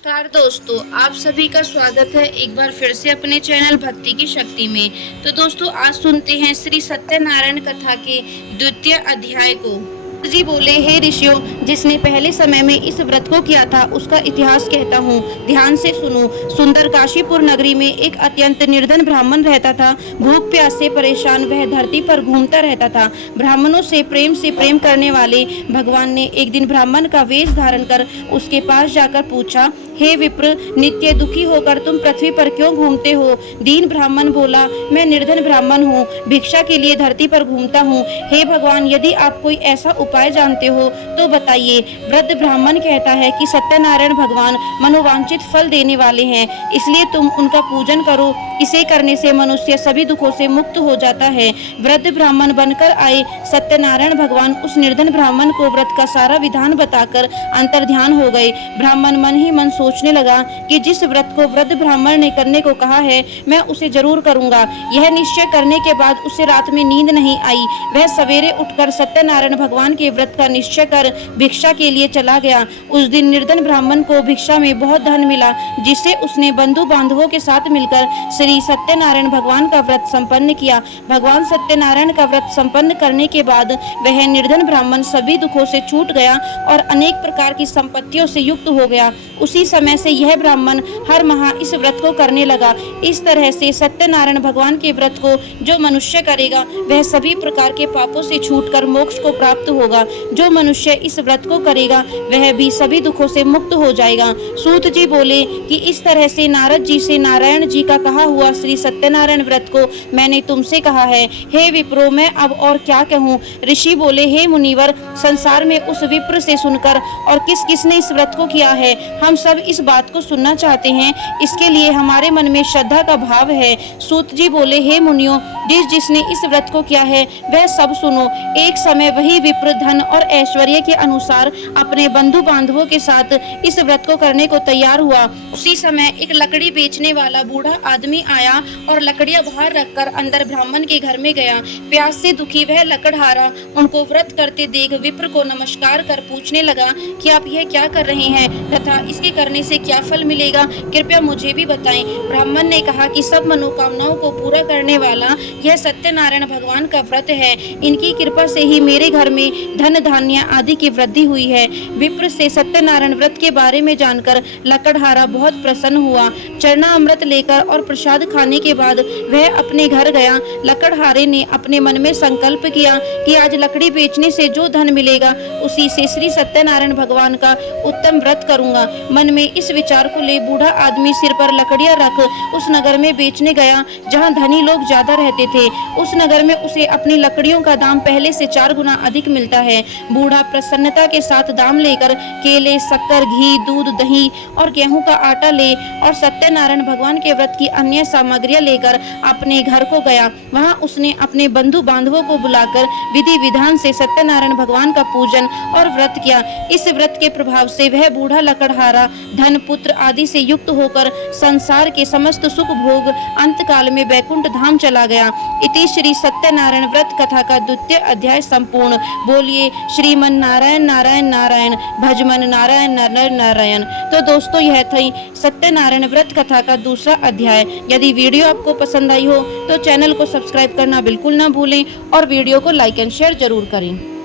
नमस्कार दोस्तों, आप सभी का स्वागत है एक बार फिर से अपने चैनल भक्ति की शक्ति में। तो दोस्तों आज सुनते हैं श्री सत्यनारायण कथा के द्वितीय अध्याय को। जी बोले, हे ऋषियों, जिसने पहले समय में इस व्रत को किया था उसका इतिहास कहता हूँ, ध्यान से सुनो। सुंदर काशीपुर नगरी में एक अत्यंत निर्धन ब्राह्मण रहता था। भूख प्यास से परेशान वह धरती पर घूमता रहता था। ब्राह्मणों से प्रेम करने वाले भगवान ने एक दिन ब्राह्मण का वेश धारण कर उसके पास जाकर पूछा, हे विप्र, नित्य दुखी होकर तुम पृथ्वी पर क्यों घूमते हो? दीन ब्राह्मण बोला, मैं निर्धन ब्राह्मण हूँ, भिक्षा के लिए धरती पर घूमता हूँ। हे भगवान, यदि आप कोई ऐसा उपाय जानते हो तो बताइए। वृद्ध ब्राह्मण कहता है कि सत्यनारायण भगवान मनोवांछित फल देने वाले हैं, इसलिए तुम उनका पूजन करो। इसे करने से मनुष्य सभी दुखों से मुक्त हो जाता है। वृद्ध ब्राह्मण बनकर आए सत्यनारायण भगवान उस निर्धन ब्राह्मण को व्रत का सारा विधान बताकर अंतर्ध्यान हो गए। ब्राह्मण मन ही मन सोचने लगा कि जिस व्रत को वृद्ध ब्राह्मण ने करने को कहा है मैं उसे जरूर करूंगा। यह निश्चय करने के बाद उसे रात में नींद नहीं आई। वह सवेरे उठकर सत्यनारायण भगवान के व्रत का निश्चय कर भिक्षा के लिए चला गया। उस दिन निर्धन ब्राह्मण को भिक्षा में बहुत धन मिला, जिससे उसने बंधु बांधवों के साथ मिलकर श्री सत्यनारायण भगवान का व्रत संपन्न किया। भगवान सत्यनारायण का व्रत संपन्न करने के बाद वह निर्धन ब्राह्मण सभी दुखों से छूट गया और अनेक प्रकार की संपत्तियों से युक्त हो गया। उसी समय से यह ब्राह्मण हर माह इस व्रत को करने लगा। इस तरह से सत्यनारायण भगवान के व्रत को जो मनुष्य करेगा वह सभी प्रकार के पापों से छूटकर मोक्ष को प्राप्त होगा। जो मनुष्य इस व्रत को करेगा वह भी सभी दुखों से मुक्त हो जाएगा। सूत जी बोले कि इस तरह से नारद जी से नारायण जी का कहा हुआ श्री सत्यनारायण व्रत को मैंने तुमसे कहा है। हे विप्रो, मैं अब और क्या कहूँ? ऋषि बोले, हे मुनिवर, संसार में उस विप्र से सुनकर और किसने इस व्रत को किया है, हम सब इस बात को सुनना चाहते हैं। इसके लिए हमारे मन में श्रद्धा का भाव है। सूत जी बोले, हे मुनियों, जिसने इस व्रत को किया है वह सब सुनो। एक समय वही विप्र धन और ऐश्वर्य के अनुसार अपने बंधु बांधवों के साथ इस व्रत को करने को तैयार हुआ। उसी समय एक लकड़ी बेचने वाला बूढ़ा आदमी आया और लकड़ियां बाहर रखकर अंदर ब्राह्मण के घर में गया। प्यास से दुखी वह लकड़हारा उनको व्रत करते देख विप्र को नमस्कार कर पूछने लगा कि आप यह क्या कर रहे हैं तथा इसके करने से क्या फल मिलेगा, कृपया मुझे भी बताएं। ब्राह्मण ने कहा कि सब मनोकामनाओं को पूरा करने वाला यह सत्यनारायण भगवान का व्रत है। इनकी कृपा से ही मेरे घर में धन धान्य आदि की वृद्धि हुई है। विप्र से सत्यनारायण व्रत के बारे में जानकर लकड़हारा बहुत प्रसन्न हुआ। चरना अमृत लेकर और प्रसाद खाने के बाद वह अपने घर गया। लकड़हारे ने अपने मन में संकल्प किया कि आज लकड़ी बेचने से जो धन मिलेगा उसी से श्री सत्यनारायण भगवान का उत्तम व्रत करूंगा। मन में इस विचार को ले बूढ़ा आदमी सिर पर लकड़ियां रख उस नगर में बेचने गया जहां धनी लोग ज्यादा रहते थे। उस नगर में उसे अपनी लकड़ियों का दाम पहले से 4 गुना अधिक मिलता है। बूढ़ा प्रसन्नता के साथ दाम लेकर केले, शक्कर, घी, दूध, दही और गेहूं का आटा ले और सत्यनारायण भगवान के व्रत की अन्य सामग्रियां लेकर अपने घर को गया। वहां उसने अपने बंधु बांधवों को बुलाकर विधि विधान से सत्यनारायण भगवान का पूजन और व्रत किया। इस व्रत के प्रभाव से वह बूढ़ा लकड़हारा धन, पुत्र आदि से युक्त होकर संसार के समस्त सुख भोग अंत काल में बैकुंठ धाम चला गया। इति श्री सत्यनारायण व्रत कथा का द्वितीय अध्याय संपूर्ण। बोलिए श्रीमन नारायण नारायण नारायण, भजमन नारायण नारायण नारायण। तो दोस्तों यह थी सत्यनारायण व्रत कथा का दूसरा अध्याय। यदि वीडियो आपको पसंद आई हो तो चैनल को सब्सक्राइब करना बिल्कुल ना भूलें और वीडियो को लाइक एंड शेयर जरूर करें।